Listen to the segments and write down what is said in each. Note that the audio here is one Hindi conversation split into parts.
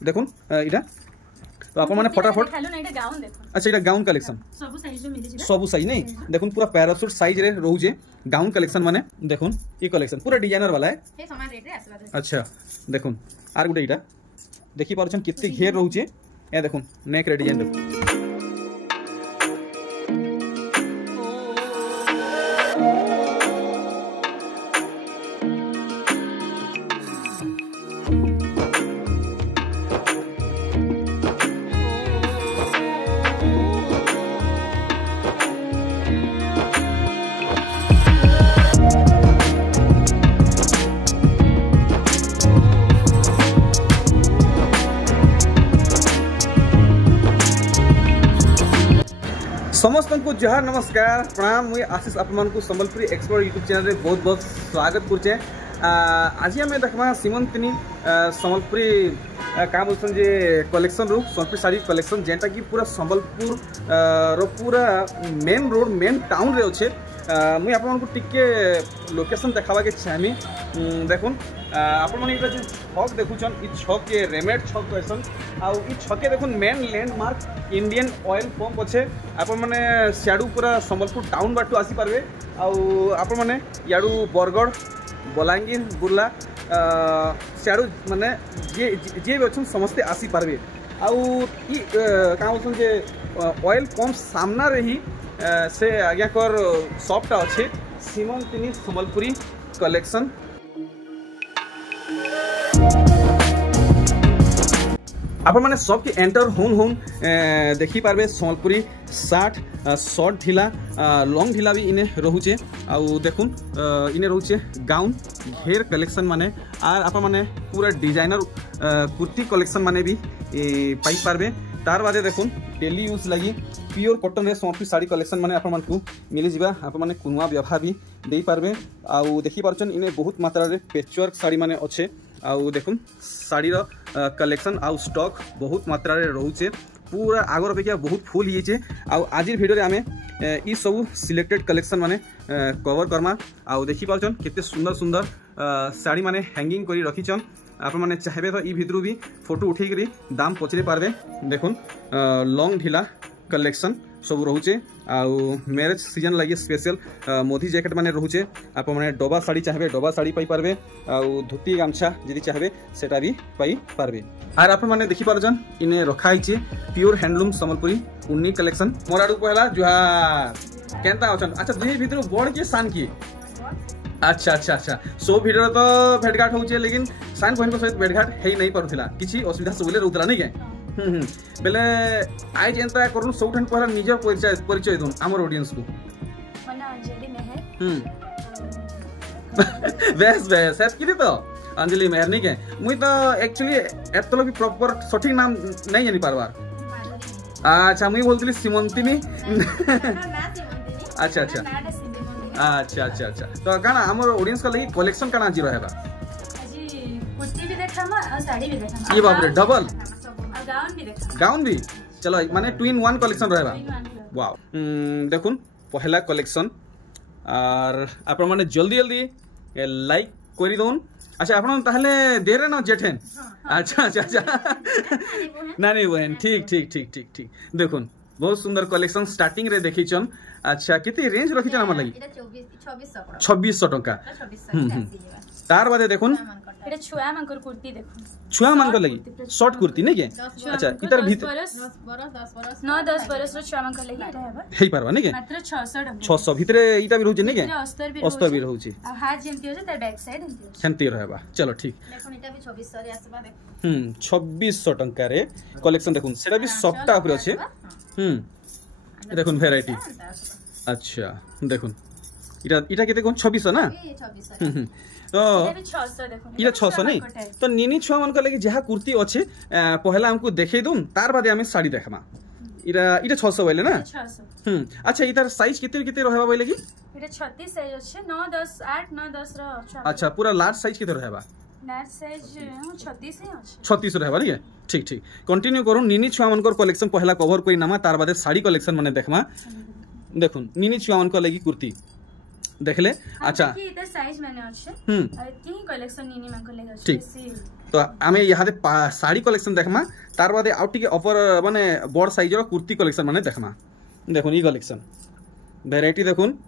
देखो इटा तो आप मैंने फटाफट अच्छा ये गाउन कलेक्शन सब साइज नहीं देखो पूरा पैरासूट साइज रे रोचे गाउन कलेक्शन माने देखो ये कलेक्शन पूरा डिजाइनर वाला है। अच्छा देखो आर गुटे इटा देखि पारछन कितने घेर रोचे ए देखो नेक रे डिजाइन देखो समस्त को जोहार नमस्कार प्रणाम मुझे आशीष आपन को संबलपुरी एक्सप्लोर यूट्यूब चैनल रे बहुत बहुत स्वागत करछे। आज हमें देखमा सीमंतिनी संबलपुरी क्या बोलते जे कलेक्शन रू संबलपुरी साड़ी कलेक्शन जेटा कि पूरा संबलपुर रो पूरा मेन रोड मेन टाउन रे अच्छे मुझे आपन को टिके लोकेशन देखावा के चाहमी देखुन आपण माने जो छक देखुछन इ छक के रेमेड छक कहसन आ इ छके देखुन main landmark Indian oil pump अच्छे आपण माने सियाडू पूरा संबलपुर टाउन बाटू आसी पारबे आपण माने याडू बरगढ़ बलांगीर बुर्ला सियाडू माने जे जे भी अच्छन समस्ते आसी पारबे इ का बोलछन जे ऑयल पंप सामना रे ही से आज्ञा कर शॉपटा अच्छे सीमंतिनी संबलपुरी कलेक्शन। आपण माने सब के एंटर होम होम देखी पारबे संबलपुरी शार्ट शॉर्ट ढिला लॉन्ग ढिला भी इने रोचे आउ देखुन इने रोचे गाउन घेर कलेक्शन माने आर आपण माने पूरा डिजाइनर कुर्ती कलेक्शन माने भी पाई पारबे तार बादे देखुन डेली यूज लगी प्योर कॉटन रे संबलपुरी साड़ी कलेक्शन माने आपण मानकू मिली जिबा आपण माने कुनुआ व्यवहार भी देई पारबे आउ देखि पारछन इने बहुत मात्रा रे पेचवर्क साड़ी माने अच्छे आउ देखुन साड़ी रो कलेक्शन आउ स्टॉक बहुत मात्रा रे रहउचे पूरा आगर अपेक्षा बहुत फुल हिचे आउ आज वीडियो रे आमे ई सब सिलेक्टेड कलेक्शन माने कवर करमा आउ देखि पारछन केते सुंदर सुंदर साड़ी माने हैंगिंग करी रखिछन आपण माने चाहबे तो ई भितरु भी फोटो उठेई करी दाम पचरे पारबे देखुन लॉन्ग ढिला कलेक्शन सब रोचे आउ मैरिज सीजन लगे स्पेशल मोदी जैकेट माने रोचे आप माने डबा साड़ी चाहबे डबा साड़ी पाई पारबे आउ धोती गामछा जदी चाहबे सेटा भी पाई पारबे आर आप माने देखि पारजन इने रखा हिचे प्योर हैंडलूम संबलपुरी उन्नी कलेक्शन मोराडू पहला जुहार केनता अछन। अच्छा दुही भितर बड़ के सान की अच्छा अच्छा अच्छा सो भिडियो तो भेटघाट होचे लेकिन सान बहन को सहित भेटघाट हेई नहीं पारुथिला किछि असुविधा सबले रहउतला नहीं के बेले आई जेंता करूँ सबठन पहला निज परिचय दून आमर ऑडियंस को मना अंजलि मेहर बेस बेस है किदी तो अंजलि मेहर नहीं के मुई तो एक्चुअली एतलो भी प्रॉपर सठिक नाम नहीं जानि पारबार। अच्छा मुई बोलतली सीमंतिनी अच्छा अच्छा अच्छा अच्छा अच्छा तो काना आमर ऑडियंस का लगी कलेक्शन काना जी रहेबा जी कुर्ती भी देखामा और साड़ी भी देखामा ये बाप रे डबल गाउन भी चलो माने ट्विन वन कलेक्शन रहेगा वाओ देखुन पहला कलेक्शन और आप माने जल्दी जल्दी लाइक करी दोन। अच्छा आपन ताहले देरे ना जेठेन अच्छा अच्छा अच्छा नानी बहन ठीक ठीक ठीक ठीक ठीक देखुन बहुत सुंदर कलेक्शन स्टार्टिंग रे देखिछन। अच्छा कितनी रेंज रखिछन हमर लागि 2600 टका तार बादे देखुन एटा छुआ मानकर कुर्ती देखुन छुआ मानकर लगी शॉर्ट कुर्ती नहीं के अच्छा इतर भीतर 9-10 बरस रो छुआ मानकर लगी रहबा हेई परबा नहीं के मात्र 600 भीतर इटा भी रहउचे नहीं के अस्तर भी रहउचे आ हाथ जेंती होजे तार बैक साइड हेंती रहबा चलो ठीक देखुन इटा भी 2600 रे आसबा देख 2600 टका रे कलेक्शन देखुन सेटा भी सॉफ्ट ऊपर अछि देखुन वैरायटी अच्छा देखुन इटा केते कोन 2600 ना 2600 तो इटा 600 नहीं तो निनी छुआ मन को लगे जहा कुर्ती अच्छे पहला हमको देखे दून तार बादे हमें साड़ी देखमा इटा 600 बोले ना 600 अच्छा इधर साइज किते किते रहबा बोले की इटा 36 साइज अच्छे 9 10 8 9 10 रो अच्छा पूरा लार्ज साइज किते रहबा लार्ज साइज 36 है 36 रहबा नहीं ठीक ठीक कंटिन्यू करू निनी छुआ मन को कलेक्शन पहला कवर कोई नामा तार बादे साड़ी कलेक्शन माने देखमा देखुन निनी छुआ मन को लगी कुर्ती देखले अच्छा इधर साइज मैंने अच्छे और तीन कलेक्शन निनी मन को लेगा ठीक तो आम यहाँ साड़ी कलेक्शन देखमा तार बाद आउ टिके अपर माने बड़ साइज कुर्ती कलेक्शन माने देखमा देखुन ई कलेक्शन वेराइटी देखुन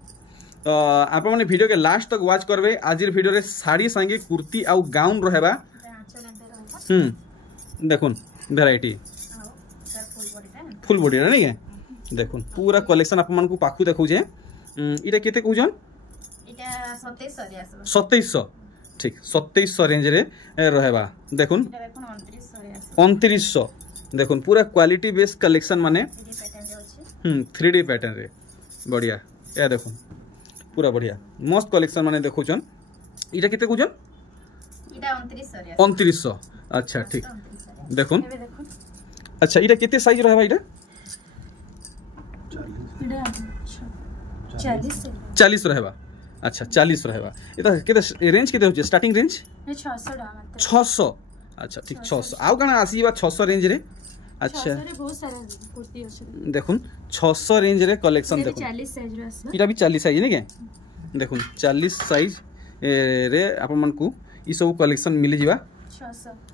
आप मैंने वीडियो के लास्ट तक वाच करबे आज वीडियो रे साड़ी संगे कुर्ती आउ गाउन रहबा देखुन वेराइटी फुल बॉडी रे नहीं के देखुन पूरा कलेक्शन आप मन को पाखु देखौ जे इटा केते कहउजन इटा 2700 रे आसबो 2700 ठीक 2700 रेंज रे रहबा देखुन इटा देखुन 2900 रे आसबो 2900 देखुन पूरा क्वालिटी बेस कलेक्शन माने 3D पैटर्न रे बढ़िया या देखुन पूरा बढ़िया मस्त कलेक्शन माने देखुचन इटा केते कहउजन इटा 2900 रे 2900 अच्छा ठीक देखुन अच्छा इटा केते साइज रहबा इटा 40 रहबा अच्छा 40 रहबा इता केते रेंज केते होचे स्टार्टिंग रेंज 600 अच्छा ठीक 600 आउ कना आसीबा 600 रेंज रे अच्छा बहुत सारा कुर्ती अछि देखुन 600 रेंज रे कलेक्शन देखुन 40 साइज रे आसबा इटा भी 40 साइज नै के देखुन 40 साइज रे आपन मन को ई सब कलेक्शन मिली जिबा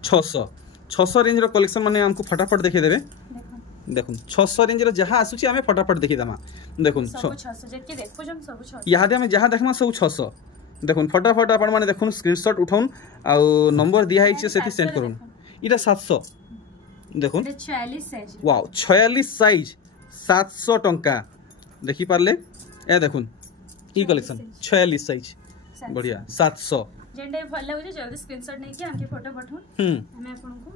600 रेंज रो कलेक्शन माने हमको फटाफट देखि देबे देखुन 600 रेंज रो जहां आसुची हमें फटाफट देखि दमा देखुन 600 जे के देखो जम सब 600 यहाँ हमें जहां देखमा सब 600 देखुन फटाफट आपण माने देखुन स्क्रीनशॉट उठाउन आ नंबर दिया हिचे सेति सेंड करूँ इटा 700 देखुन 46 साइज वाओ 46 साइज 700 टंका देखि पारले ए देखुन ई कलेक्शन 46 साइज बढ़िया 700 जेंडे भल लागो जल्दी स्क्रीनशॉट नै कि हमके फोटो पठाउन हमें आपन को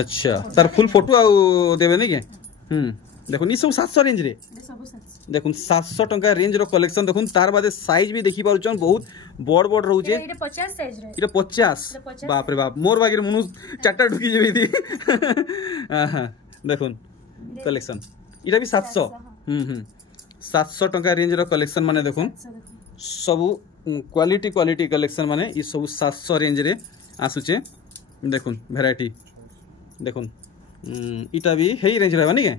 अच्छा तार फुल फोटो आ देबे नै के देखुन ई सब 700 रेंज रे देखुन 700 टंका रेंज रो कलेक्शन देखुन तार बादे साइज भी देखि पारुचन बहुत बड़ बड़ रहू जे इटा 50 साइज रे इटा 50 बाप रे बाप मोर बागिर मुनु चारटा ढुकी जेबे दी हां देखुन कलेक्शन इटा भी 700 700 टंका रेंज रो कलेक्शन माने देखुन सब क्वालिटी कलेक्शन माने ई सब 700 रेंज रे आसुचे देखुन वैरायटी देखुन इटा भी हेई रेंज रहबा नहीं के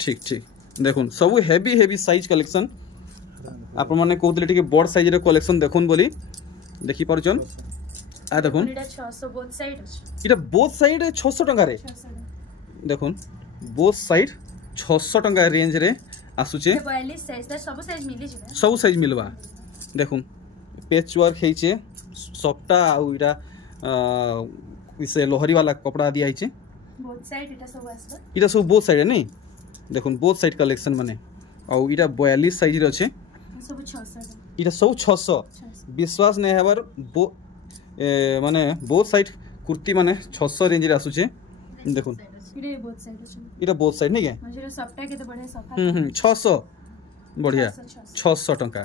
ठीक ठीक देखुन सब हेवी साइज कलेक्शन आप माने कहतले टिके बड़ साइज रे कलेक्शन देखुन बोली देखि परचन आ देखुन इटा 600 बोथ साइड इटा बोथ साइड 600 टंका रे देखुन बोथ साइड 600 टंका रेंज रे आसुचे 42 साइज ता सब साइज मिली जिबा सब साइज मिलबा देखुन पेच वर्क हेचे सफ्टा आ इटा इसे लोहरी वाला कपड़ा दिया हिचे बोथ साइड इटा सब आसबा इटा सब बोथ साइड नहीं देखुन बोथ साइड कलेक्शन माने आ इटा 42 साइज रे अछि सब 600 इटा सब 600 विश्वास नै हेबार माने बोथ साइड कुर्ती माने 600 रेंज रे आसुचे देखुन इटा बोथ साइड नहीं के म्हणजे सफ्टा के तो बढ़िया सफा 600 बढ़िया 600 टंका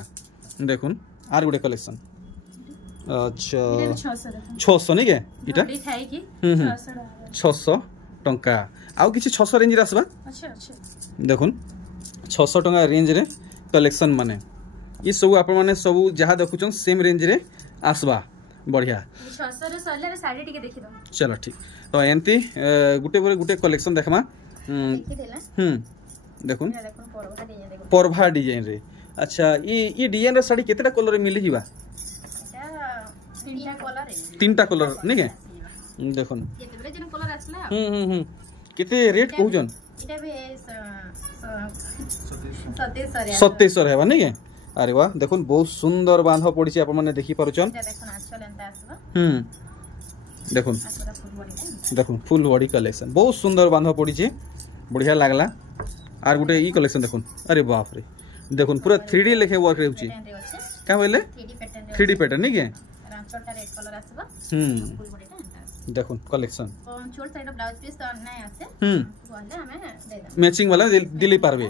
देखुन आर गुडे कलेक्शन अच्छा 600 नहीं के इटा 600 टंका आउ किछि 600 रेंज रे आसबा अच्छा देखुन 600 टंका रेंज रे कलेक्शन माने ई सब आप माने सब जहा देखुचन सेम रेंज रे आसबा बढ़िया 600 रे सल्ले साड़ी टिके देखि दो चलो ठीक तो एंती गुटे पर गुटे कलेक्शन देखमा देखि देला देखुन परभा डिजाइन रे अच्छा ई डिजाइन रे साड़ी केतेटा कलर रे मिली जिबा तीनटा कलर नहीं के देखुन केतेबरे जन कलर आसला केते रेट कहउजन इटा भी 2700 रहबा नहीं के अरे वाह देखुन बहुत सुंदर बांध पड़ी अपन माने देखि पारुचन देखुन देखुन फुल बॉडी कलेक्शन बहुत सुंदर बांध पड़ी बढ़िया लागला आर गुटे ई कलेक्शन देखुन अरे बाप रे देखुन पूरा 3D लेखे वर्क रहउची का बोले 3D पैटर्न नहीं के रेड कलर आसबा फुल बॉडी देखुन कलेक्शन छोट साइड ब्लाउज पीस तो नै आसे बोले हमें दे दे मैचिंग वाला दिली पारबे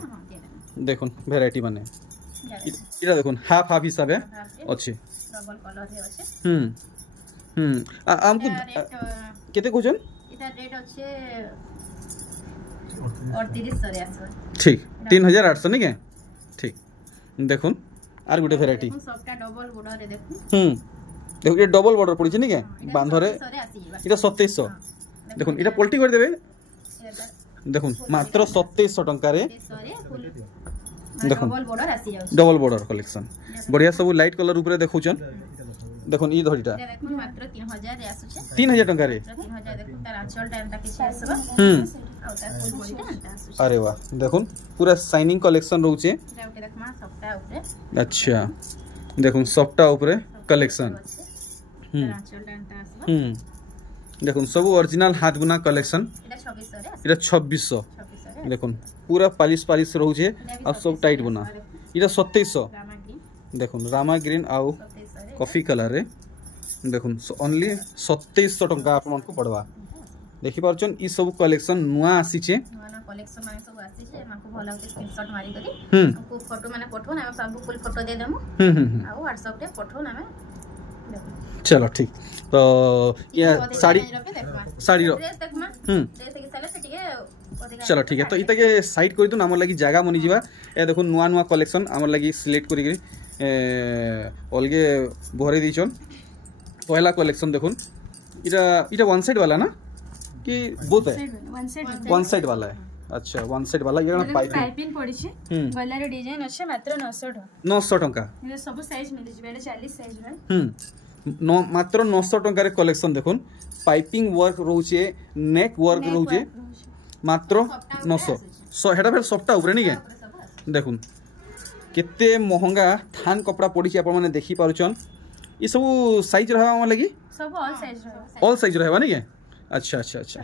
देखुन वैरायटी माने इटा देखुन हाफ हिसाब अछि डबल कलर रे अछि हमको केते कहजन इटा रेट अछि 3800 रे आसबा ठीक 3800 नहीं के ठीक देखुन आर गुटे वैरायटी सबका डबल बॉर्डर रे देखुन देखो ये डबल बॉर्डर पड़ी नहीं के बांधरे इटा 2700 देखुन इटा पलटी कर देबे देखुन मात्र 2700 टंका रे देखुन डबल बॉर्डर कलेक्शन बढ़िया सब लाइट कलर ऊपर देखुचन देखुन ई धड़ीटा देखो मात्र 3000 रे आसुचे 3000 टंका रे 3000 देखो तार आंचल टाइम ता किछ आसबा आ तार फुल बॉडी ता आसुचे अरे वाह देखुन पूरा शाइनिंग कलेक्शन रहउचे एटा उटे देखमा सप्ताह ऊपर अच्छा देखुन सफ्टा ऊपर कलेक्शन तार आंचल टाइम ता आसबा देखुन सब ओरिजिनल हाथ बुना कलेक्शन एटा 2600 रे इटा 2600 देखुन पूरा पालिश पालिश रहउचे आ सब टाइट बुना इटा 2700 देखुन रामा ग्रीन आउ कॉफी कलर रे देखुन ओनली 2700 टंका आपन को पड़वा देखि पारछन ई सब कलेक्शन नुआ आसी छे नुआ कलेक्शन माने सब आसी छे माको भलो के स्क्रीनशॉट मारी करी हमको फोटो माने पठो ना सबको फुल फोटो दे देमु आ WhatsApp पे पठो ना मैं चलो ठीक तो ये साड़ी साड़ी रो ड्रेस देखमा ड्रेस के साले ठीक चलो ठीक है तो इता के साइड कर दून हमर लागि जागा मनी जीवा ए देखो नुआ नुआ कलेक्शन हमर लागि सिलेक्ट करी अलगे भरे दीचन पहला कलेक्शन देखुन इटा इटा वन साइड वाला ना कि बोथ है वन साइड वाला है अच्छा वन साइड वाला ये पाइपिंग पड़ी छे गला रे डिजाइन अच्छे मात्र 900 टंका ये सब साइज मिल जिबे 40 साइज में नो मात्र 900 टंका रे कलेक्शन देखुन पाइपिंग वर्क रहउचे नेक वर्क रहउचे मात्र 900 सो हेडा फेर सफ्टा ऊपर नहीं के देखुन केते महंगा थान कपड़ा पड़ी अपन माने देखि पारुचन ई सब साइज रहबा हम लगी सब ऑल साइज रहबा नहीं के अच्छा अच्छा अच्छा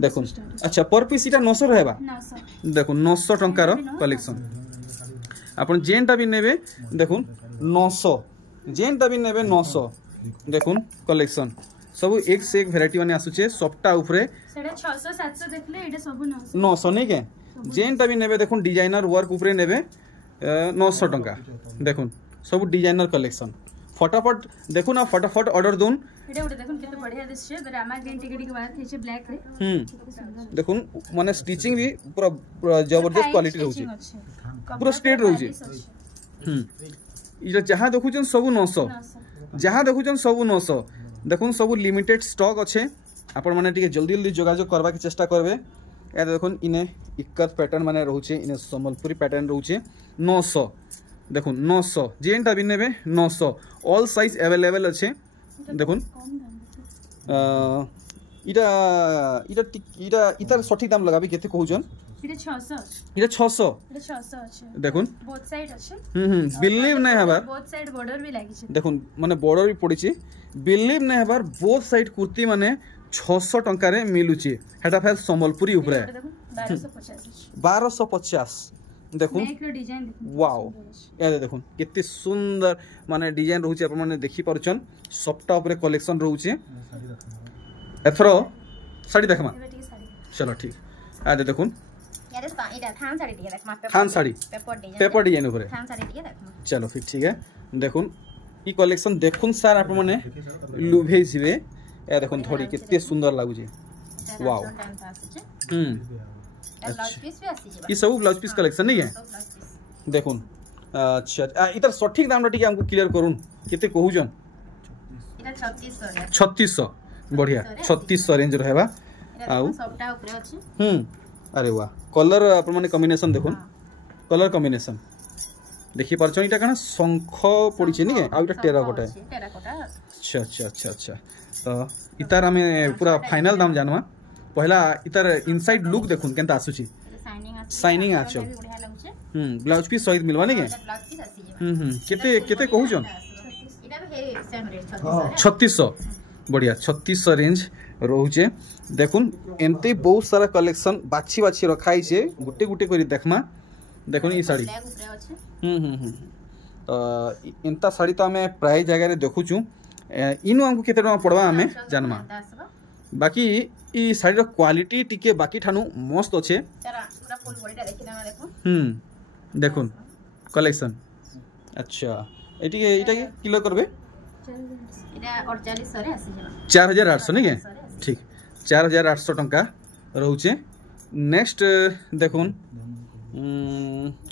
देखुन अच्छा पर पीस इटा 900 रहबा 900 देखुन 900 टंका रो कलेक्शन अपन जेनटा भी नेबे देखुन 900 जेनटा भी नेबे 900 देखुन कलेक्शन सब एक से एक वैरायटी माने आसुचे सफ्टा ऊपरे सेडा 600 700 देखले एटा सब 900 नहीं के जेनटा भी नेबे देखुन डिजाइनर वर्क ऊपरे नेबे 900 टंका देखुन सब डिजाइनर कलेक्शन फटाफट देखुन आ फटाफट ऑर्डर दून एटा उटे देखुन केते बढ़िया दिसछे रामा ग्रीन टिके टिके बात हेछे ब्लैक रे देखुन माने स्टिचिंग भी पूरा जबरदस्त क्वालिटी रहउचे पूरा स्ट्रेट रहउचे इजा जहां देखुचन सब 900 जहां देखुचन सब 900 देखुन सब लिमिटेड स्टॉक अच्छे आपण माने टिके जल्दी जल्दी जोगाजोग करबा के चेष्टा करबे ए देखुन इने इक्कत पैटर्न माने रहउचे इने संबलपुरी पैटर्न रहउचे 900 देखुन 900 जेनटा भी नेबे 900 ऑल साइज अवेलेबल अच्छे देखुन इटा इटा इटा इतार सठिक दाम लगाबी केते कहउजन इटा 600 अच्छे देखुन बोथ साइड अच्छे बिलीव नै हबार बोथ साइड बॉर्डर भी लागि छै देखुन माने बॉर्डर भी पड़ी छी बिलीव नै हबार बोथ साइड कुर्ती माने 600 टंका रे मिलुची हेटा फेर संबलपुरी ऊपर 1250 देखुन वाओ ए देखुन कितनी सुंदर माने डिजाइन रहउची अपन माने देखि पारुचन सफ्टा ऊपर कलेक्शन रहउची एथरो साड़ी देखमा चलो ठीक आ देखुन यार इटा थान साड़ी टिके देखमा थान साड़ी पेपर डिजाइन ऊपर थान साड़ी टिके देखमा चलो फिर ठीक है देखुन ई कलेक्शन देखुन सर अपन माने लुभे जिवे ए देखुन थोड़ी कितने सुंदर लागु छी वाओ ब्लाउज पीस भी आसी ई सब ब्लाउज पीस कलेक्शन नहीं है देखुन अच्छा इधर सठिक दाम टिके हमको क्लियर करूँ केते कहूजन इटा 3600 बढ़िया 3600 रेंज रहबा आउ सबटा ऊपर अछि अरे वाह कलर अपन माने कॉम्बिनेशन देखुन कलर कॉम्बिनेशन देखि परछन इटा कना शंख पड़ी छै नहीं आ इटा टेराकोटा अच्छा अच्छा अच्छा अच्छा तो इतार हमें पूरा फाइनल दाम जानवा पहला इतार इनसाइड लुक देखुन केनता आसुची शाइनिंग आछो ब्लाउज पीस सहित मिलवा नहीं के केते केते कहूजन इटा भी सेम रेट 3600 बढ़िया 3600 रेंज रहउचे देखुन एनते बहुत सारा कलेक्शन बाछी बाछी रखाई छे गुटे गुटे करी देखमा देखुन ई साड़ी तो एंता साड़ी तो हमें प्राय जगह रे देखुचू इनु हमको केते टका पड़वा हमें जानमा बाकी ई साड़ी रो क्वालिटी टिके बाकी ठानु मस्त अच्छे पूरा फुल बॉडीटा देखि ना देखो देखुन कलेक्शन अच्छा एटिके इटा के किलो करबे इटा 4800 रे आसी जेबा 4800 नहीं के ठीक 4800 टंका रहउचे नेक्स्ट देखुन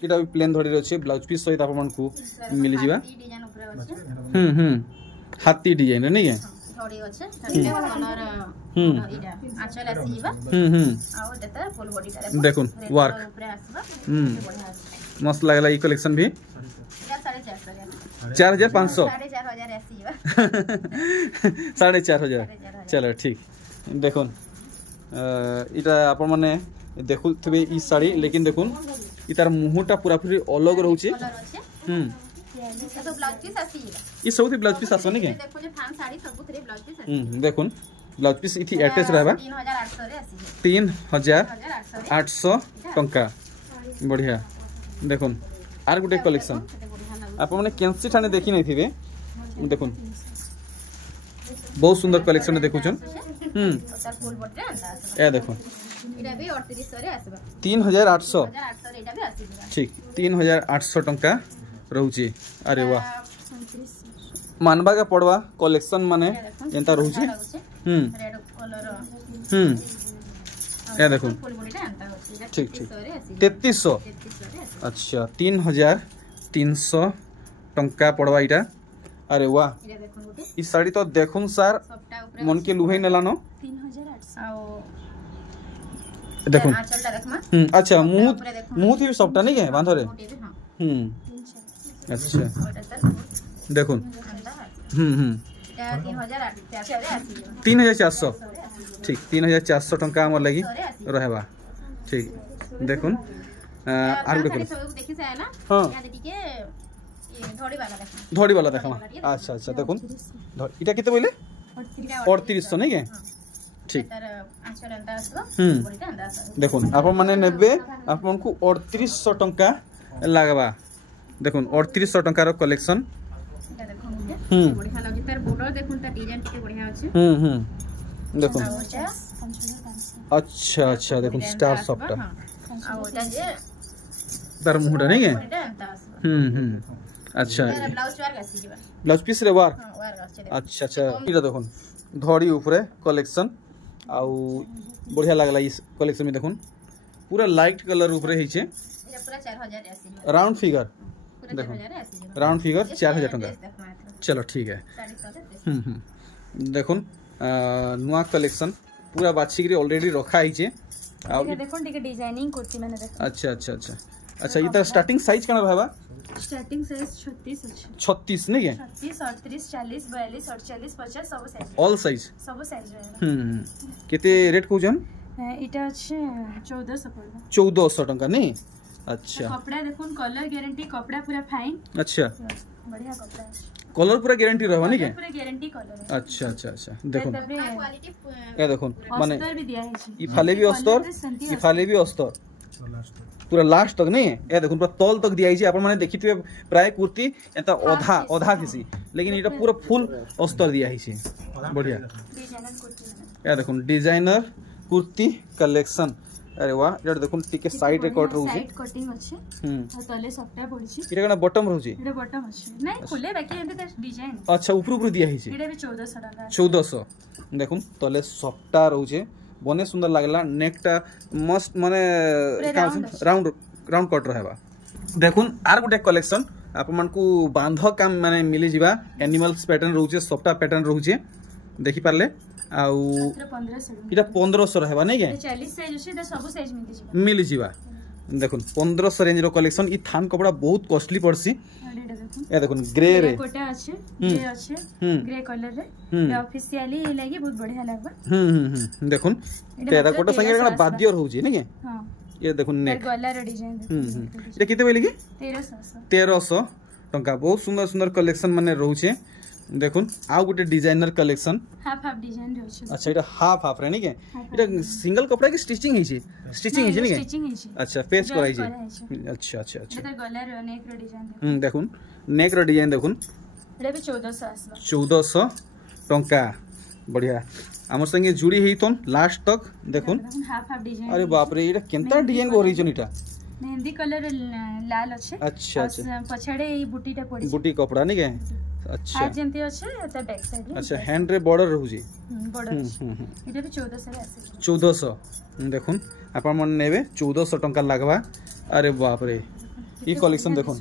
इटा भी प्लेन धड़ी रहउचे ब्लाउज पीस सहित आपन को मिल जिबा डिजाइन ऊपर अछि हाथी डिजाइन नहीं है थोड़ी अच्छे कलर इटा आचल आसी जिबा आ देता फुल बॉडी का देखुन वर्क ऊपर आसीबा मस्त लागला ई कलेक्शन भी 4500 4500 4500 आसी 4,500 चलो ठीक देखुन इटा आपण माने देखुथिबे ई साड़ी लेकिन देखुन इतार मुहटा पूरा पूरी अलग रहउचे तो ब्लाउज पीस आसी ई सब ब्लाउज पीस आसो नि के देखो जे थान साड़ी सब थरे ब्लाउज पीस आसी देखुन ब्लाउज पीस इथि अटैच रहबा 3800 रे आसी 3800 टंका बढ़िया देखुन आर गुटे कलेक्शन आप माने केंसी ठाने देखि नै थिबे देखुन बहुत सुंदर कलेक्शन देखुछन तार फुल बटे अंदा ए देखो इटा भी 3800 रे आसीबा 3800 एटा भी आसी ठीक 3800 टंका रहउची अरे वाह मानबा का पड़वा कलेक्शन माने एंता रहउची रेड कलर ए देखो फुल बटे अंदा होची ठीक ठीक 3300 अच्छा 3300 टंका पड़वा इटा अरे वाह इटा देखो गुटे ई साड़ी तो देखुन सर मन के लुहै नलानो 3800 आओ देखुन आंचलटा देखमा अच्छा मुंह थी सबटा नहीं के बांधरे अच्छा देखुन अंदा 3400 ठीक 3400 टंका हमर लगी रहबा ठीक देखुन आर गुटे देखि से ना हां या देखि के धड़ी वाला देखमा अच्छा अच्छा देखुन इटा किते बोले 3800 नहीं के ठीक देखुन आपण माने नेबे आपण को 3800 टंका लागबा देखुन 3800 टंका रो कलेक्शन बढ़िया लगी तार बॉर्डर देखुन ता डिजाइन के बढ़िया अछि देखुन अच्छा अच्छा देखुन स्टार सॉफ्ट आ ओटा जे तार मुहडा नहीं के अच्छा ब्लाउज पीस रे वार अच्छा अच्छा इटा देखुन धड़ी ऊपर कलेक्शन आउ बढ़िया लागला इस कलेक्शन में देखुन पूरा लाइट कलर ऊपर है छे पूरा 4000 आसी राउंड फिगर देखो राउंड फिगर 4000 टंका चलो ठीक है देखुन नुआ कलेक्शन पूरा बाछी के ऑलरेडी रखा है छे आ देखुन टिके डिजाइनिंग कुर्ती माने देख अच्छा अच्छा अच्छा अच्छा इता स्टार्टिंग साइज कना रहबा स्टार्टिंग साइज 36 अछि 36 नहीं के 36 38 40 42 48 50 सब साइज ऑल साइज सब साइज रहबा केते रेट कहउजन इटा अछि 1400 पड़बा 1400 टंका नहीं अच्छा कपड़ा देखुन कलर गारंटी कपड़ा पूरा फाइन अच्छा बढ़िया कपड़ा कलर पूरा गारंटी रहबा नहीं के पूरा गारंटी कलर अच्छा अच्छा अच्छा देखुन क्वालिटी ए देखुन माने अस्तर भी दिया है ई फाले भी अस्तर ई फाले भी अस्तर पूरा लास्ट तक नहीं ए देखुन पूरा तल तक दिया है आपण माने देखिथिबे प्राय कुर्ती एता आधा किसी लेकिन एटा पूरा फुल अस्तर दिया है बढ़िया डिजाइनर कुर्ती ए देखुन डिजाइनर कुर्ती कलेक्शन अरे वाह एटा देखुन टिके साइड रे कट रहउची साइड कटिंग अछि और तले सफ्टा पड़िछि एटा कना बॉटम रहउची एटा बॉटम अछि नहीं खुले बाकी एंते डिजाइन अच्छा ऊपर ऊपर दिया है एटा भी 1400 टका 1400 देखुन तले सफ्टा रहउचे बने सुंदर लागला नेकटा मस्त माने राउंड कट रहबा देखुन आर गुटे कलेक्शन आप मन को बांध काम माने मिली जिबा एनिमल्स पैटर्न रहउचे सफ्टा पैटर्न रहउचे देखि पारले आउ 1500 इटा 1500 रहबा नहीं के 40 साइज अछि त सब साइज मिली जिबा देखुन 1500 रेंज रो कलेक्शन ई थान कपड़ा बहुत कॉस्टली पड़सी ए देखुन ग्रे रे कोटा अछि ग्रे अछि ग्रे कलर रे ऑफिशियली लागी बहुत बढ़िया लागबा देखुन तेरा कोटा संगे कना बाद्य रहउची नहीं के हां ये देखुन नेक गला रे डिजाइन ये किते बोली की 1300 टंका बहुत सुंदर सुंदर कलेक्शन माने रहउचे देखुन आउ गुटे डिजाइनर कलेक्शन हाफ डिजाइन रहउचे अच्छा एटा हाफ रे नहीं के एटा सिंगल कपड़ा की स्टिचिंग है स्टिचिंग है नहीं के अच्छा पेच कराई छे अच्छा अच्छा अच्छा एटा गला रे नेक रे डिजाइन देखुन नेक रे डिजाइन देखुन एटा भी 1400 आसबा 1400 टंका बढ़िया हमर संगे जुड़ी हेतन लास्ट तक देखुन हाफ डिजाइन अरे बाप रे एटा केनता डिजाइन बोरी छन एटा मेहंदी कलर लाल अछि अच्छा अच्छा पछाड़े ई बूटीटा पड़ी बूटी कपड़ा नहीं के अच्छा जेंती अछि त बैक साइड अच्छा हैंड रे बॉर्डर रहउजी बॉर्डर इटा भी 1400 रे आसी 1400 देखुन आपण मन नेबे 1400 टंका लागबा अरे बाप रे ई कलेक्शन देखो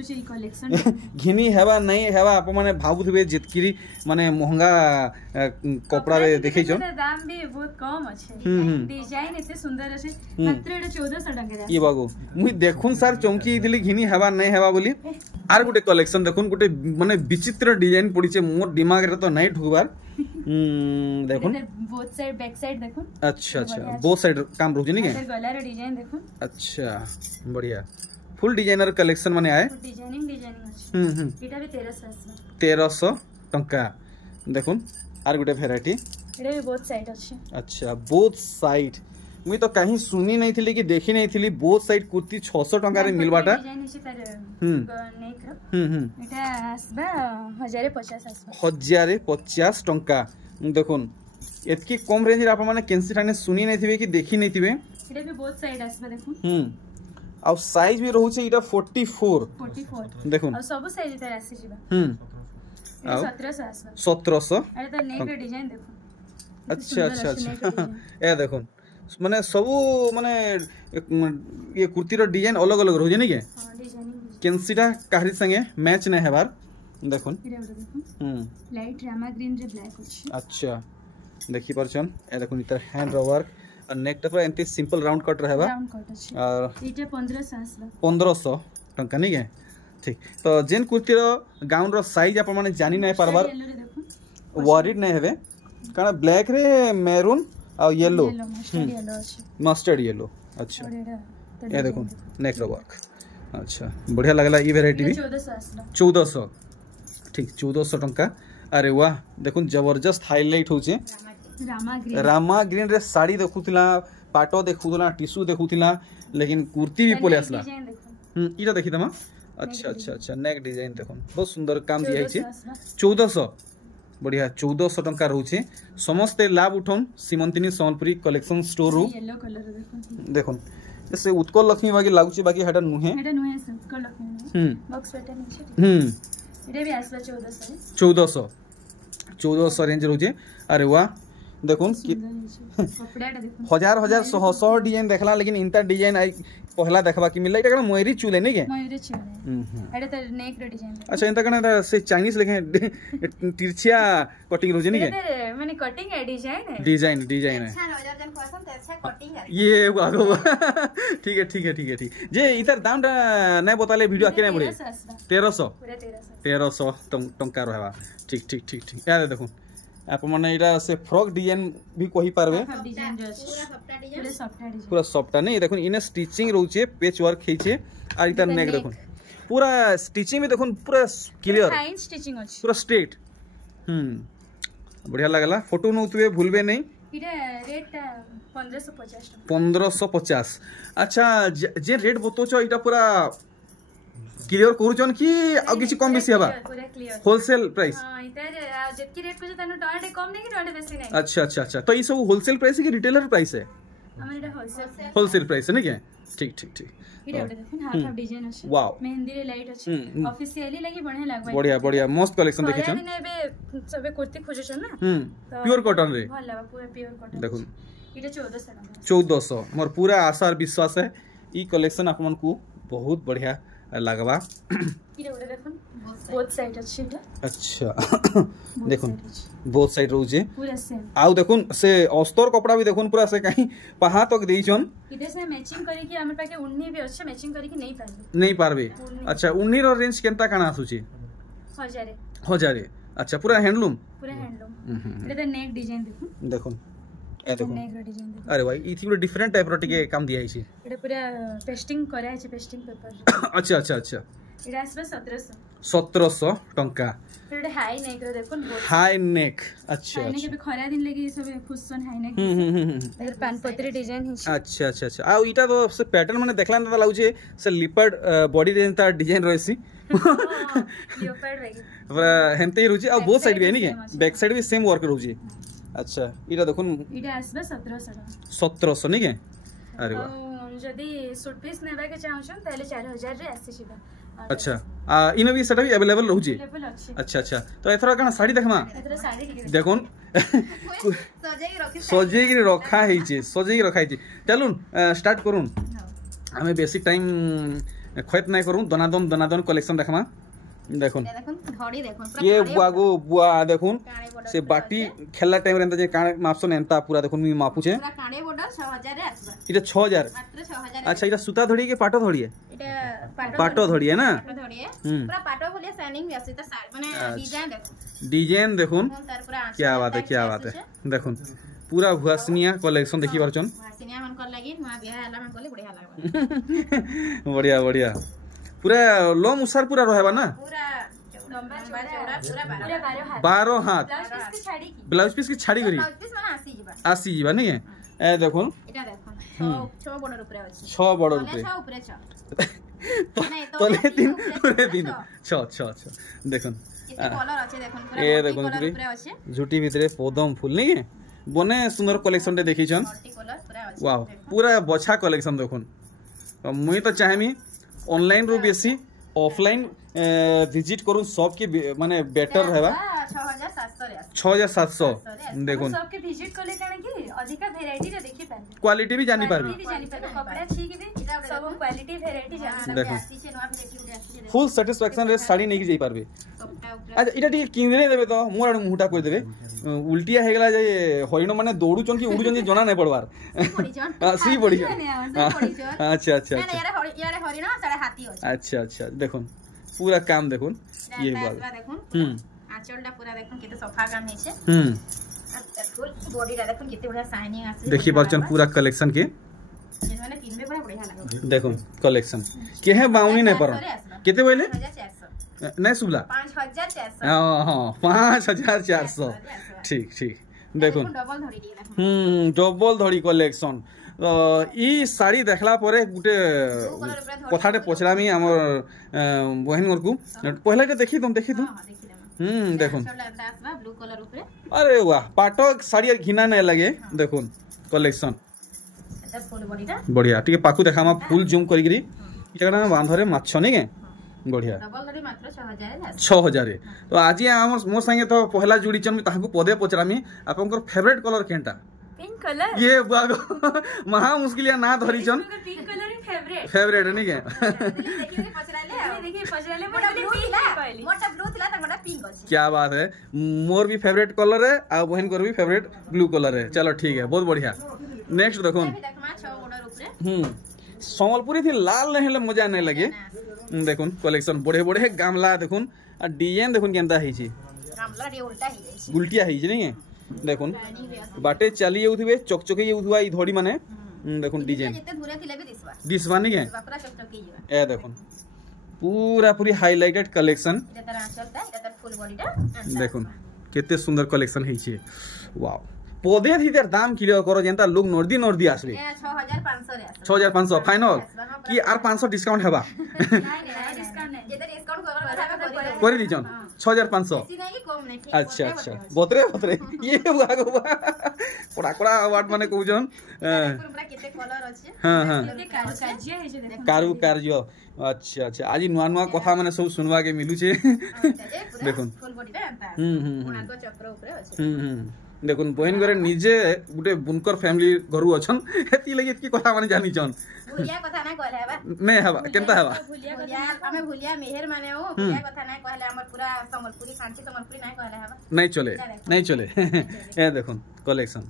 घिनी हेबा नहीं हेबा आप माने भाबुथबे जितकिरी माने महंगा कपड़ा रे देखै छ दाम भी बहुत कम अछि डिजाइन एते सुंदर अछि मात्र एटा 1400 टका ई बागो मुई देखुन सर चौंकी दिली घिनी हेबा नहीं हेबा बोली आर गुटे कलेक्शन देखुन गुटे माने विचित्र डिजाइन पड़ी छे मोर दिमाग रे तो नहीं ठुकबार देखुन बोथ साइड बैक साइड देखुन अच्छा अच्छा बोथ साइड काम रहू नि के गला रे डिजाइन देखुन अच्छा बढ़िया फुल डिजाइनर कलेक्शन माने आए डिजाइनिंग अछि एटा भी 1300 टंका देखुन आर गुटे वैरायटी एटा भी बोथ साइड अछि अच्छा बोथ साइड मुई तो कहीं सुनी नहीं थी कि देखी नहीं थी बोथ साइड कुर्ती 600 टंका रे मिलबाटा डिजाइन अछि तार नेक एटा आसबा 1050 आसबा 1050 टंका देखुन एतकी कम रेंज रे आप माने केनसी ठाने सुनी नहीं थिबे कि देखी नहीं थिबे एटा भी बोथ साइड आसबा देखुन आ साइज भी रहू छे इटा 44 देखुन आ सब साइज तार आसी जिबा 1700 आसबा 1700 अरे तो नेक डिजाइन देखो अच्छा अच्छा अच्छा ए देखो माने सब माने ये कुर्ती रो डिजाइन अलग अलग रहू जे नै के हां डिजाइनिंग केनसीटा काहरी संगे मैच नै हेबार देखो लाइट रामा ग्रीन रे ब्लैक अछि अच्छा देखि परछन ए देखो इतर हैंड वर्क और नेक टा पूरा एंती सिंपल राउंड कट रहबा राउंड कट अछि और इटे 1500 आसला 1500 टंका नै के ठीक तो जेन कुर्ती रो गाउन रो साइज आप माने जानि नै परबार वरीड नै हेबे कारण ब्लैक रे मैरून और येलो मस्टर्ड येलो अच्छा ये देखो नेक रो वर्क अच्छा बढ़िया लागला ई वैरायटी भी 1400 ठीक 1400 टंका अरे वाह देखो जबरदस्त हाईलाइट होचे रामा ग्रीन रे साड़ी देखुतिला पाटो देखुतिला टिश्यू देखुतिला लेकिन कुर्ती भी पोले असला इटा देखि तमा अच्छा अच्छा अच्छा नेक डिजाइन देखो बहुत सुंदर काम दिया है 1400 बढ़िया 1400 टंका रहउछे समस्त लाभ उठन सीमंतिनी संबलपुरी कलेक्शन स्टोर रू येलो कलर देखो जैसे उत्कल लक्ष्मी बाकी लागुचे बाकी हेडा नुहे से उत्कल लक्ष्मी बॉक्स पैटर्न नीचे इटे भी आसला 1400 रेंज रहउछे अरे वाह देखुन हजार हजार सौ डिजाइन देखला लेकिन इंता डिजाइन आई पहला देखबा कि मिलला इटा कना मयूरी चूले नै के मयूरी चूले एटा त नेक रे डिजाइन अच्छा इंता कना से चाइनीज लेके तिरछिया कटिंग रोजे नै के माने कटिंग है डिजाइन है अच्छा नजर जन पसंद त अच्छा कटिंग है ये वागो ठीक है जे इतर दाम नै बताले वीडियो के नै बड़े 1300 पूरा 1300 टंका रहबा ठीक याद देखो आप माने इरा से फ्रॉक डिजाइन भी कहि पारबे पूरा सॉफ्टा नहीं देखो इने स्टिचिंग रहउचे पेच वर्क हेचे आ इता नेक देखो पूरा स्टिचिंग भी देखो पूरा क्लियर फाइन स्टिचिंग अछि पूरा स्ट्रेट बढ़िया लागला फोटो नउतबे भूलबे नहीं इरा रेट 1550 1550 अच्छा जे रेट बतो छ इटा पूरा क्लियर करूचन कि आ किछि कम बेसी हेबा पूरा क्लियर होलसेल प्राइस हां इतर जेतकी रेट को तनो टोंडे कम नहीं कि टोंडे बेसी नहीं अच्छा तो ई सब होलसेल प्राइस है कि रिटेलर प्राइस है हमर इटा होलसेल प्राइस है ना क्या ठीक इटा देखन हाफ डिजाइन अछि वाओ मेहंदी रे लाइट अछि ऑफिशियली लागि बढ़िया बढ़िया लागबा बढ़िया मस्त कलेक्शन देखै छन ने बे सबे कुर्ती खोजै छन ना प्योर कॉटन रे भल लागबा पूरा प्योर कॉटन देखो इटा 1400 मोर पूरा आशा और विश्वास है ई कलेक्शन आपन को बहुत बढ़िया लागबा इटा देखन बोथ साइड अछि अच्छा देखुन बोथ साइड रहउचे पूरा सेम आउ देखुन से अस्तर कपड़ा भी देखुन पूरा से कहीं पहा तक देइछन इदे से मैचिंग करी कि हमर पाके उन्नी भी अच्छे मैचिंग करी कि नहीं पारबे अच्छा उन्नी रो रेंज केनता काना आसुचे 1000 अच्छा पूरा हैंडलूम इदे नेक डिजाइन देखुन ए देखो अरे भाई इथि पूरा डिफरेंट टाइप रो टिके काम दिया हिची एटा पूरा पेस्टिंग करा है पेस्टिंग पेपर अच्छा एटा आसबे 1700 टंका एटा हाई नेक रो देखुन हाई नेक अच्छा हाई नेक भी खरा दिन लगी सब खुशन हाई नेक एकर पानपत्री डिजाइन हिची अच्छा आ इटा तो से पैटर्न माने देखला न लागुचे से लिपर्ड बॉडी देनता डिजाइन रहसी लियोपार्ड वेगी पूरा हेमते रुचि आ बोथ साइड भी है नी के बैक साइड भी सेम वर्क रहउची अच्छा इटा देखुन इटा आसबे 1700 नी के अरे वाह जदी सूट पीस नेबा के चाहछन ताले 4000 रे आसी छिबा अच्छा आ इनो भी सेटा भी अवेलेबल रहउची अच्छा तो एथरा कना साड़ी देखमा एथरा साड़ी देखुन सजेई के रखा हेची चलुन स्टार्ट करूं हमें बेसिक टाइम खैत नहीं करूँ दनादन कलेक्शन देखमा देखुन धड़ी देखुन ये बुआगो बुआ देखुन से बाटी खेलला टाइम रे जे काणे मापसन एंता पूरा देखुन मी मापू छे पूरा काणे बॉर्डर 6000 रे आसबा इटा 6000 मात्र 6000 अच्छा इटा सूता धड़ी के पाटो धड़ी है इटा पाटो धड़ी है ना पाटो धड़ी है पूरा पाटो बोले शाइनिंग भी आसी त माने डिजाइन देखुन क्या बात है देखुन पूरा भुआसनिया कलेक्शन देखि परछन भुआसनिया मन कर लागी नुआ बियाह हला मन करले बढ़िया लागबा बढ़िया बढ़िया पूरा लम उसार पूरा रहबा ना पूरा लंबा चौड़ा पूरा 12 हाथ ब्लाउज पीस की छाड़ी करी ब्लाउज पीस माने आसी जीवा नहीं है ए देखुन एटा देखुन 6 बॉर्डर ऊपर अछि 6 बॉर्डर ऊपर 6 ऊपर 6 नहीं तले तीन पूरे तीन 6 देखुन कितने कलर अछि देखुन पूरा ए देखुन पूरी ऊपर अछि झुटी भितरे पदम फूल नहीं है बने सुंदर कलेक्शन टे देखि छन मल्टी कलर पूरा अछि वाओ पूरा बछा कलेक्शन देखुन मुई तो चाहेमी ऑनलाइन रो बेसी ऑफलाइन विजिट करूँ सब के माने बेटर रहबा 6700 देखुन सब के विजिट करले काने की अधिका वैरायटी रे देखि पाबे क्वालिटी भी जानी पारबी कपड़ा ठीक भी सब क्वालिटी वैरायटी जानी देखो फुल सैटिस्फैक्शन रे साड़ी नहीं जाई पारबे अच्छा इटा टी किनरे देबे तो मोर मुहटा कर देबे उल्टिया हे गेला जे हरिण माने दौड़ुचन की उड़ुचन जे जना नहीं पड़वार सी पड़ी अच्छा अच्छा अच्छा देखो पूरा काम देखो ये बात आंचलटा पूरा देखो केते सफा काम है छे फुल बॉडीटा देखो केते बड़ा शाइनिंग आसे देखि परचन पूरा कलेक्शन के जेने पिनबे बड़ा बढ़िया लागो देखो कलेक्शन के है बाउनी नहीं पर केते बोले 5400 नहीं सुबला 5400 हां 5400 ठीक देखो डबल धड़ी दी डबल धड़ी कलेक्शन ई साड़ी देखला परे गुटे कथाटे पचरामी हमर बहन घर को पहले के देखी तुम देखो ब्लू कलर ऊपर अरे वाह पाटो साड़ी घिना नहीं लगे देखो कलेक्शन फुल बॉडीटा बढ़िया टिके पाकू देखामा फुल जूम करिकरी इटा बांधरे माछ नहीं के बढ़िया डबल धड़ी मात्र 6000 तो आज मो संगे तो पहला जुड़ीचन मी ताहाकू पदे पचरामी आपनकर फेवरेट कलर केनटा पिंक कलर ये बागो महा मुश्किल ना धरीचन पिंक कलर ही फेवरेट नहीं के देखिए पचराले मोटा ब्लू थिला त मोटा पिंक अछि क्या बात है मोर भी फेवरेट कलर है आ बहन कर भी फेवरेट ब्लू कलर है चलो ठीक है बहुत बढ़िया नेक्स्ट देखो संबलपुरी थी लाल नहीं ले मजा नहीं लगे देखुन कलेक्शन बड़े बड़े गामला देखुन आ डिजाइन देखुन केनता है छी गामला रे उल्टा ही जाई उल्टिया है नहीं है देखुन बाटे चली उठबे चकचके उठवा ई धड़ी माने देखुन डिजाइन जते दूरे थिले भी दिसवा नहीं के पूरा चकचके जीवा ए देखुन पूरा पूरी हाइलाइटेड कलेक्शन जते आंचलटा जते फुल बॉडीटा देखुन केते सुंदर कलेक्शन है छी वाओ पौधे थी तेर दाम क्लियर करो जेंता लोग नोर्दी आसबे 6500 रे आसबे 6500 फाइनल कि आर 500 डिस्काउंट हेबा नहीं डिस्काउंट नहीं जेते डिस्काउंट कर दीजन 6500 अच्छा बतरे ये बागो कोड़ा अवार्ड माने कहउजन पूरा केते कलर अछि हां कारुकार्य है जे देखो कारुकार्य अच्छा आज नुआ कथा माने सब सुनवा के मिलु छे देखुन फुल बॉडीटा अंता को चक्र ऊपर अछि देखुन बहन घरे निजे गुटे बुनकर फैमिली घरु अछन एती लगे की कथा माने जानी छन भुलिया कथा ना कहले हेबा नहीं हेबा केनता हेबा भुलिया हमें भुलिया मेहर माने हो भुलिया कथा ना कहले हमर पूरा संबलपुरी शांति संबलपुरी ना कहले हेबा नहीं चले ए देखुन कलेक्शन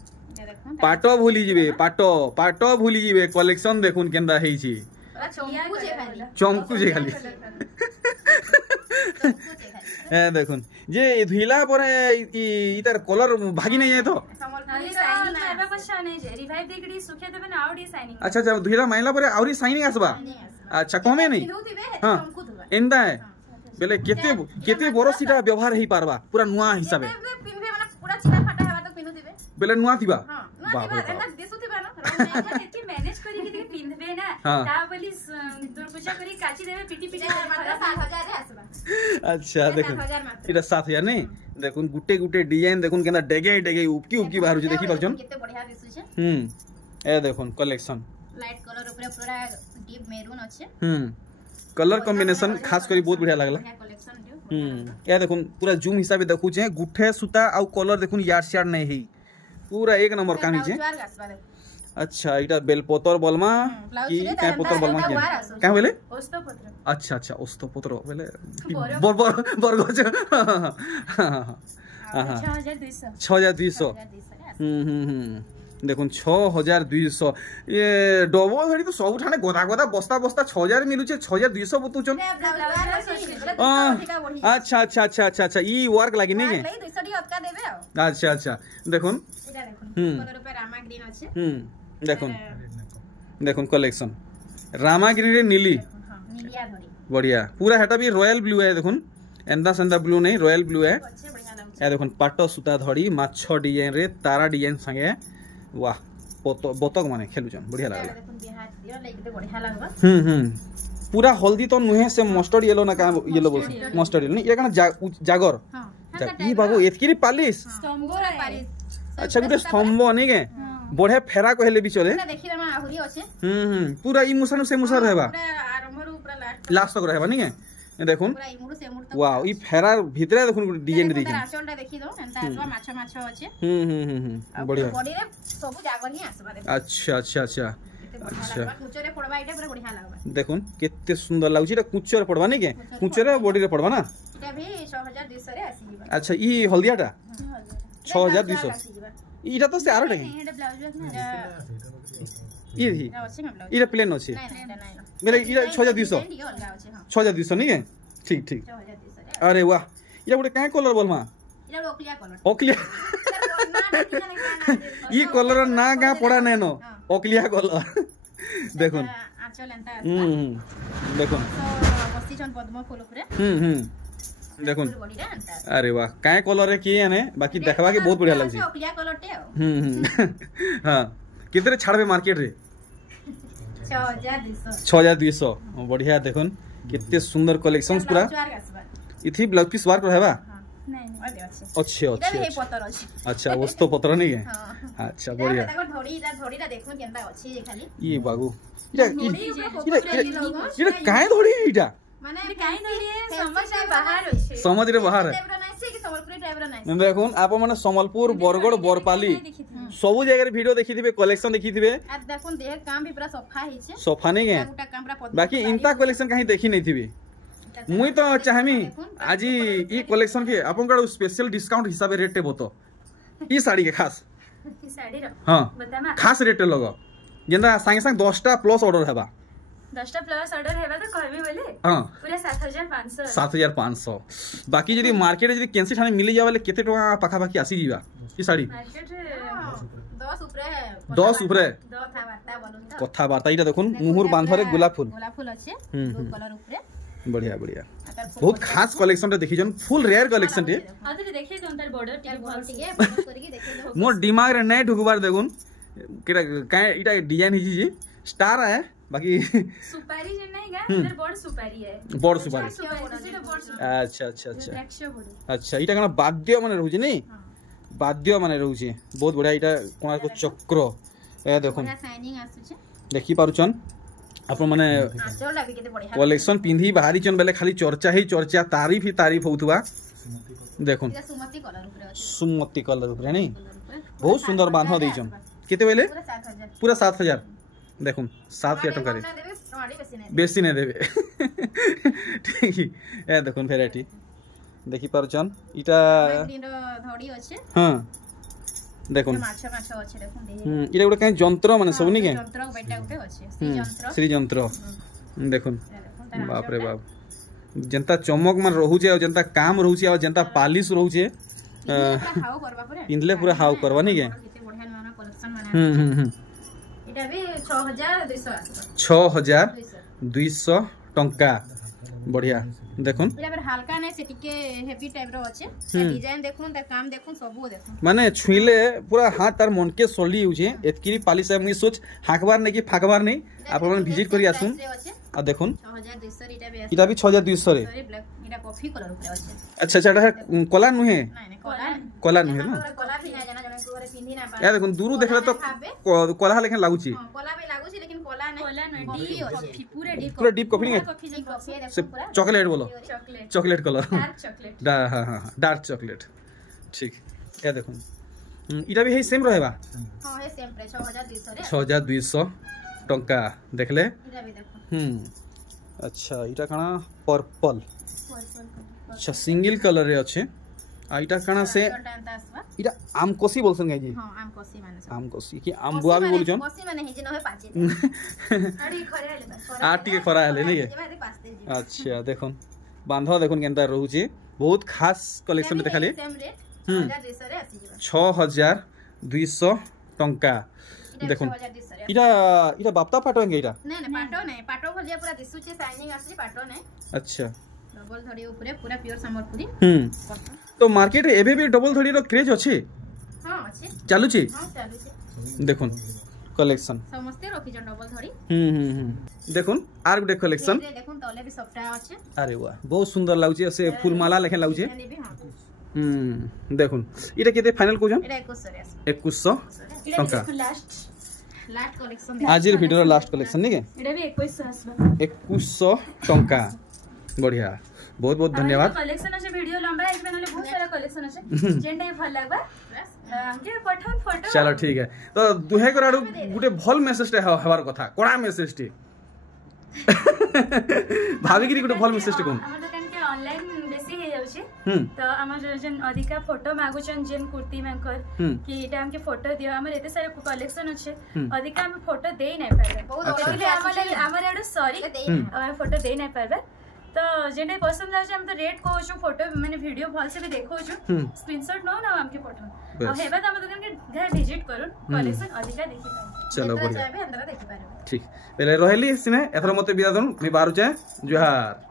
पाटो भूली जीवे पाटो भूली जीवे कलेक्शन देखुन केनता हेई छी चमकू जे खाली ए देखुन जे धुइला परे इतार कलर भागी नहीं है तो अच्छा धुइला माइला परे आउरी शाइनिंग आसबा अच्छा कमे नहीं हां एंदा है बेले केते बरस इटा व्यवहार हेई पारबा पूरा नुआ हिसाबे पूरा चिला फाटा हेबा तो पिनु दिबे बेले नुआ थिबा बाप रे बाप देसु थिबा ना एती मैनेज करी के पिनबे ना ता बोली दुर्पूजा करी काची देबे पीटी मात्र 7000 रे आसबा अच्छा देखो इटा 7000 नहीं देखुन गुटे डिजाइन देखुन केना डेगे उपकी बाहर जे देखि परछन केते बढ़िया दिसु छे ए देखुन कलेक्शन लाइट कलर ऊपर पूरा डीप मेरून अछि कलर कॉम्बिनेशन खास करी बहुत बढ़िया लागला या देखुन पूरा जूम हिसाब से देखु छे गुठे सूता आ कलर देखुन यार नहीं है पूरा एक नंबर काम छे अच्छा इटा बेलपतर बोलमा कि काय पतर बोलमा कि काय बोले ओस्तपत्र अच्छा अच्छा ओस्तपत्र बोले बरगछ 6200 देखुन 6200 ये डबो घड़ी तो सब ठाने गोदा गोदा बस्ता बस्ता 6000 मिलुचे 6200 बतुचन अच्छा अच्छा अच्छा अच्छा अच्छा ई वर्क लागी नहीं है अच्छा अच्छा देखुन देखुन देखुन कलेक्शन रामा ग्रीन रे नीली बढ़िया पूरा हेटा भी रॉयल ब्लू है देखुन एंदा संदा ब्लू नहीं रॉयल ब्लू है या देखुन पाट सूता धड़ी माछ डिजाइन रे तारा डिजाइन संगे वाह बतक माने खेलुचन बढ़िया लागला पूरा हल्दी तो नुहे से मस्टर्ड येलो ना का येलो बोल मस्टर्ड येलो नहीं ये कना जागर ई बाबू एतकी पालिश अच्छा गुटे स्तंभ नहीं के बढ़िया फेरा कहले भी चले पूरा ई मुसन से मुसर रहबा लास्ट तक रहबा नहीं के देखुन वाओ ई फेरा भीतरे देखुन डिजाइन दी आचलटा देखि दो एंता आसवा माछो माछो अछि बढ़िया बॉडी रे सब जागर ही आसबा अच्छा अच्छा अच्छा अच्छा कुचरे पड़बा इटा पूरा बढ़िया लागबा देखुन केते सुंदर लागुची रे कुचरे पड़बा नहीं के कुचरे बॉडी रे पड़बा ना इटा भी 6200 रे आसी जीवा अच्छा ई हल्दियाटा 6200 इटा तो से आरोटे एटा ब्लाउज ना ई इटा प्लेन अछि मेरे इटा 6200 6200 नहीं है ठीक ठीक अरे वाह इटा गोटे काय कलर बोलमा इटा ओक्लिया कलर ओक्लिया ई कलर ना गा पड़ा नैनो ओक्लिया कलर देखुन आचल एंता देखुन बसिचन पद्म फूल उपरे देखुन अरे वाह काय कलर रे की आने बाकी देखबा के बहुत बढ़िया लागछि ओक्लिया कलर टे हां कितरे छाड़बे मार्केट रे 6200 बढ़िया देखुन कितने सुंदर कलेक्शंस पूरा इथि ब्लाउज पीस वर्क रहबा अच्छे अच्छे अच्छा वस्तु पत्र नहीं है अच्छा बढ़िया ये बागु इटा काहे धोड़ी इटा माने काहे धोड़ी समझ रे बाहर है देखुन आप माने सम्बलपुर बरगड़ बरपाली सब जगह वीडियो देखि थिबे कलेक्शन देखि थिबे देखुन देह काम भी पूरा सफा है छे सफा नहीं है बाकी इनता कलेक्शन कहीं देखि नहीं थिबे मुई तो चाहमी आज ई कलेक्शन के आपन का स्पेशल डिस्काउंट हिसाब रेट टे बतो ई साड़ी के खास ई साड़ी रो हां बतामा खास रेट लगो जेंदा संगे संग 10 टा प्लस ऑर्डर हेबा 10 टा प्लस ऑर्डर हेबा तो कहबी बोले हां पूरा 7500 7500 बाकी जदी मार्केट जदी कैंसी ठाने मिली जावले केते टका पाखा बाकी आसी जीवा ई साड़ी मार्केट 10 ऊपरे 10 ऊपरे कथा वार्ता इटा देखुन मुहुर बांधरे गुलाब फूल अछि ब्लू कलर ऊपरे बढ़िया बढ़िया बहुत खास कलेक्शन रे देखि जन फुल रेयर कलेक्शन रे आदि देखि जन तार बॉर्डर टिके भल टिके करके देखि दो मोर दिमाग रे नै ढुकबार देखुन केटा काय इटा डिजाइन हिजी जी स्टार है बाकी सुपारी जे नहीं गा इधर बड़ सुपारी है बड़ सुपारी अच्छा अच्छा अच्छा अच्छा इटा कना वाद्य माने रहउजी नहीं वाद्य माने रहउजी बहुत बढ़िया इटा कोना को चक्र ए देखुन शाइनिंग आसुचे देखि पारुचन आप माने कलेक्शन पिंधी बाहरी चन बेले खाली चर्चा ही चर्चा तारीफ ही तारीफ होउतबा देखुन सुमति कलर ऊपर नहीं बहुत सुंदर बांध देइचन केते बेले पूरा 7000 देखुन 7000 टका रे बेसी ने देबे ठीक ए देखुन वैरायटी देखि पारुचन इटा धड़ी अछि हां देखुन माछ माछ अछि देखुन इटा गोटे काई जंत्र माने सब नी के जंत्र बेटा उठे अछि श्री जंत्र देखुन बाप रे बाप जनता चमक मन रहउचे और जनता काम रहउचे और जनता पालिश रहउचे हाउ करबा परे पिंदले पूरा हाउ करबा नी के केते बढ़िया नया कलेक्शन माने इटा भी 6200 टंका बढ़िया देखुन इटा पर हल्का नै से टिके हेवी टाइप रो अछि डिजाइन देखुन त काम देखुन सब देखुन माने छुइले पूरा हाथ तार मन के सोली उजे एतकी पालिश है मुई सोच हाकबार नै कि फाकबार नै आप मन विजिट करी आसुन आ देखुन 6200 इटा भी 6200 रे इटा कॉफी कलर ऊपर अछि अच्छा अच्छा एटा कला नुहे नहीं कला नुहे ना कला भी ना जाना जने को पिंदी ना या देखुन दूर देखले तो कला लेकिन लागुची कला भी लागुची लेकिन कला नहीं डी अछि पूरा डीप कॉफी नहीं से चॉकलेट बोलो चॉकलेट कलर डार्क चॉकलेट हां हां डार्क चॉकलेट ठीक ये देखुन इटा भी है सेम रहेबा हां है सेम प्राइस 6200 रे 6200 टंका देखले इटा भी देखो अच्छा इटा काना पर्पल अच्छा सिंगल कलर रे अच्छे आ इटा काना से इटा आम कोसी बोलसन गाय जी हां आम कोसी माने आम कोसी कि आम बुआ भी बोलछन कोसी माने हे जे न होय पाचे आडी खरे आले आटी के खरा आले नहीं अच्छा देखो बांधो देखो केनता रहउची बहुत खास कलेक्शन देखाले सेम रेट 6200 रे आसी जेबा 6200 टंका देखो इटा इटा बापता पाटो है इटा नहीं पाटो भलिया पूरा दिसुचे शाइनिंग आसी पाटो नहीं अच्छा डबल धड़ी ऊपर पूरा प्योर संबलपुरी तो मार्केट रे एबे भी डबल धड़ी रो क्रेज अछि हां अछि चालू छी हां चालू छी देखो कलेक्शन समस्ते रखि जन डबल धड़ी देखो आर गुटे कलेक्शन देखो तले भी सफ्टा अछि अरे वाह बहुत सुंदर लागुची से फूल माला लेखे लागुची देखो इटा केते फाइनल को जन इटा 2100 टंका लास्ट कलेक्शन आज वीडियो लास्ट कलेक्शन नहीं के इटा भी 2100 आसबा 2100 टंका बढ़िया बहुत बहुत धन्यवाद कलेक्शन अछि वीडियो लंबा है इसमें बहुत सारा कलेक्शन अछि जेंटा ही भल लागबा के पठान फोटो चलो ठीक है तो दुहे कराडू गुटे भल मेसेज टे हवार कथा कोडा मेसेज टे भाभी गिरी गुटे भल मेसेज टे कोन हमर दुकान के ऑनलाइन बेसी हे जाउची तो हमर जन अधिका फोटो मागुचन जेन कुर्ती मांकर कि एटा हमके फोटो दियो हमर एते सारे कलेक्शन अछि अधिका हम फोटो देई नै पाबे बहुत हमर एडो सॉरी हम फोटो देई नै पाबे तो जेने पसंद लागे हम तो रेट को छु फोटो माने वीडियो भल से भी देखो छु स्क्रीनशॉट नो ना हमके फोटो अब हेबा हम दुकान के घर विजिट करू कलेक्शन अधिका देखि पाए चलो बढ़िया अंदर देखि पारे ठीक पहले रहली सिने एथर मते बिदा दन मी बारू जाय जोहार।